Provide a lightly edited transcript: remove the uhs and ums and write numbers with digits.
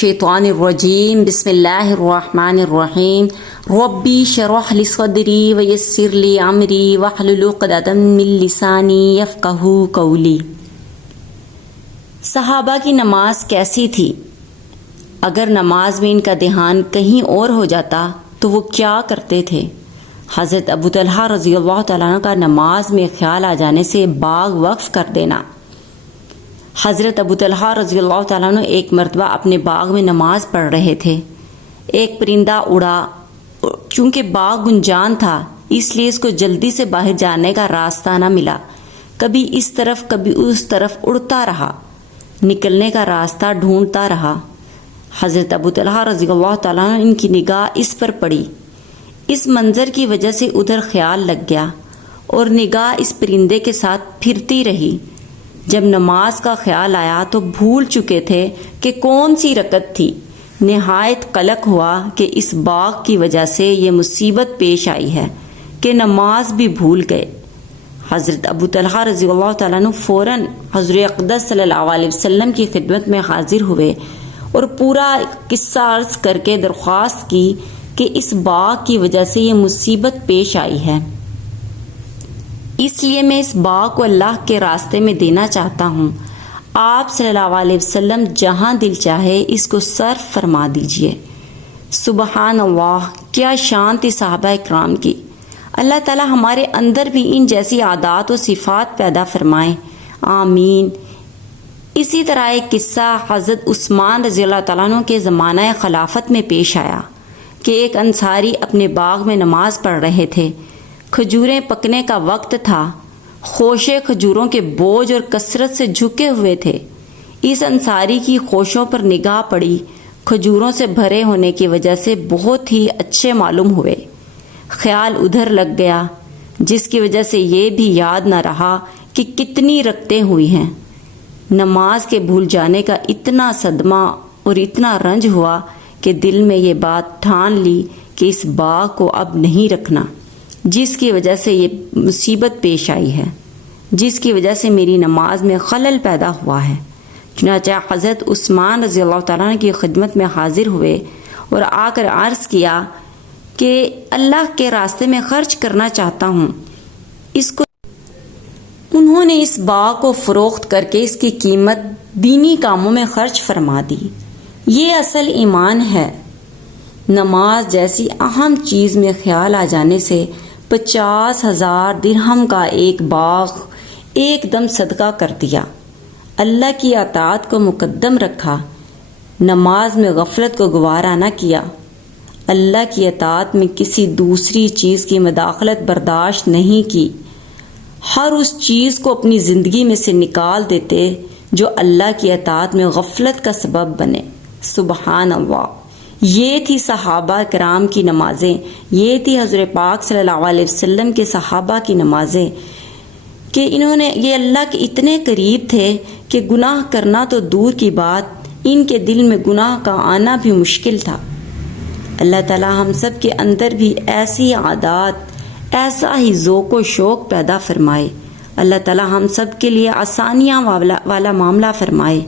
الشیطان الرجیم بسم اللہ الرحمن الرحیم ربی شرح لی صدری ویسر لی امری واحلل عقدۃ من لسانی یفقہوا قولی۔ صحابہ کی نماز کیسی تھی؟ اگر نماز میں ان کا دھیان کہیں اور ہو جاتا تو وہ کیا کرتے تھے؟ حضرت ابو طلحہ رضی اللہ تعالیٰ عنہ کا نماز میں خیال آ جانے سے باغ وقف کر دینا۔ حضرت ابو طلحہ رضی اللہ تعالیٰ عنہ ایک مرتبہ اپنے باغ میں نماز پڑھ رہے تھے۔ ایک پرندہ اڑا، چونکہ باغ گنجان تھا اس لیے اس کو جلدی سے باہر جانے کا راستہ نہ ملا، کبھی اس طرف کبھی اس طرف اڑتا رہا، نکلنے کا راستہ ڈھونڈتا رہا۔ حضرت ابو طلحہ رضی اللہ تعالیٰ عنہ ان کی نگاہ اس پر پڑی، اس منظر کی وجہ سے ادھر خیال لگ گیا اور نگاہ اس پرندے کے ساتھ پھرتی رہی۔ جب نماز کا خیال آیا تو بھول چکے تھے کہ کون سی رکعت تھی۔ نہایت قلق ہوا کہ اس باغ کی وجہ سے یہ مصیبت پیش آئی ہے کہ نماز بھی بھول گئے۔ حضرت ابو طلحہ رضی اللہ تعالیٰ عنہ فوراً حضور اقدس صلی اللہ علیہ وسلم کی خدمت میں حاضر ہوئے اور پورا قصہ عرض کر کے درخواست کی کہ اس باغ کی وجہ سے یہ مصیبت پیش آئی ہے، اس لیے میں اس باغ کو اللہ کے راستے میں دینا چاہتا ہوں۔ آپ صلی اللہ علیہ وسلم جہاں دل چاہے اس کو صرف فرما دیجئے۔ سبحان اللہ، کیا شان تھی صحابہ اکرام کی۔ اللہ تعالی ہمارے اندر بھی ان جیسی عادات و صفات پیدا فرمائیں، آمین۔ اسی طرح ایک قصہ حضرت عثمان رضی اللہ تعالیٰ عنہ کے زمانہ خلافت میں پیش آیا کہ ایک انصاری اپنے باغ میں نماز پڑھ رہے تھے۔ کھجوریں پکنے کا وقت تھا، خوشے کھجوروں کے بوجھ اور کثرت سے جھکے ہوئے تھے۔ اس انصاری کی خوشوں پر نگاہ پڑی، کھجوروں سے بھرے ہونے کی وجہ سے بہت ہی اچھے معلوم ہوئے۔ خیال ادھر لگ گیا، جس کی وجہ سے یہ بھی یاد نہ رہا کہ کتنی رکعتیں ہوئی ہیں۔ نماز کے بھول جانے کا اتنا صدمہ اور اتنا رنج ہوا کہ دل میں یہ بات ٹھان لی کہ اس باغ کو اب نہیں رکھنا، جس کی وجہ سے یہ مصیبت پیش آئی ہے، جس کی وجہ سے میری نماز میں خلل پیدا ہوا ہے۔ چنانچہ حضرت عثمان رضی اللہ تعالیٰ عنہ کی خدمت میں حاضر ہوئے اور آ کر عرض کیا کہ اللہ کے راستے میں خرچ کرنا چاہتا ہوں۔ انہوں نے اس باغ کو فروخت کر کے اس کی قیمت دینی کاموں میں خرچ فرما دی۔ یہ اصل ایمان ہے۔ نماز جیسی اہم چیز میں خیال آ جانے سے 50,000 درہم کا ایک باغ ایک دم صدقہ کر دیا۔ اللہ کی اطاعت کو مقدم رکھا، نماز میں غفلت کو گوارا نہ کیا، اللہ کی اطاعت میں کسی دوسری چیز کی مداخلت برداشت نہیں کی، ہر اس چیز کو اپنی زندگی میں سے نکال دیتے جو اللہ کی اطاعت میں غفلت کا سبب بنے۔ سبحان اللہ، یہ تھی صحابہ کرام کی نمازیں، یہ تھی حضرت پاک صلی اللہ علیہ وسلم کے صحابہ کی نمازیں کہ انہوں نے یہ اللہ کے اتنے قریب تھے کہ گناہ کرنا تو دور کی بات، ان کے دل میں گناہ کا آنا بھی مشکل تھا۔ اللہ تعالی ہم سب کے اندر بھی ایسی عادات، ایسا ہی ذوق و شوق پیدا فرمائے۔ اللہ تعالی ہم سب کے لیے آسانیاں والا معاملہ فرمائے۔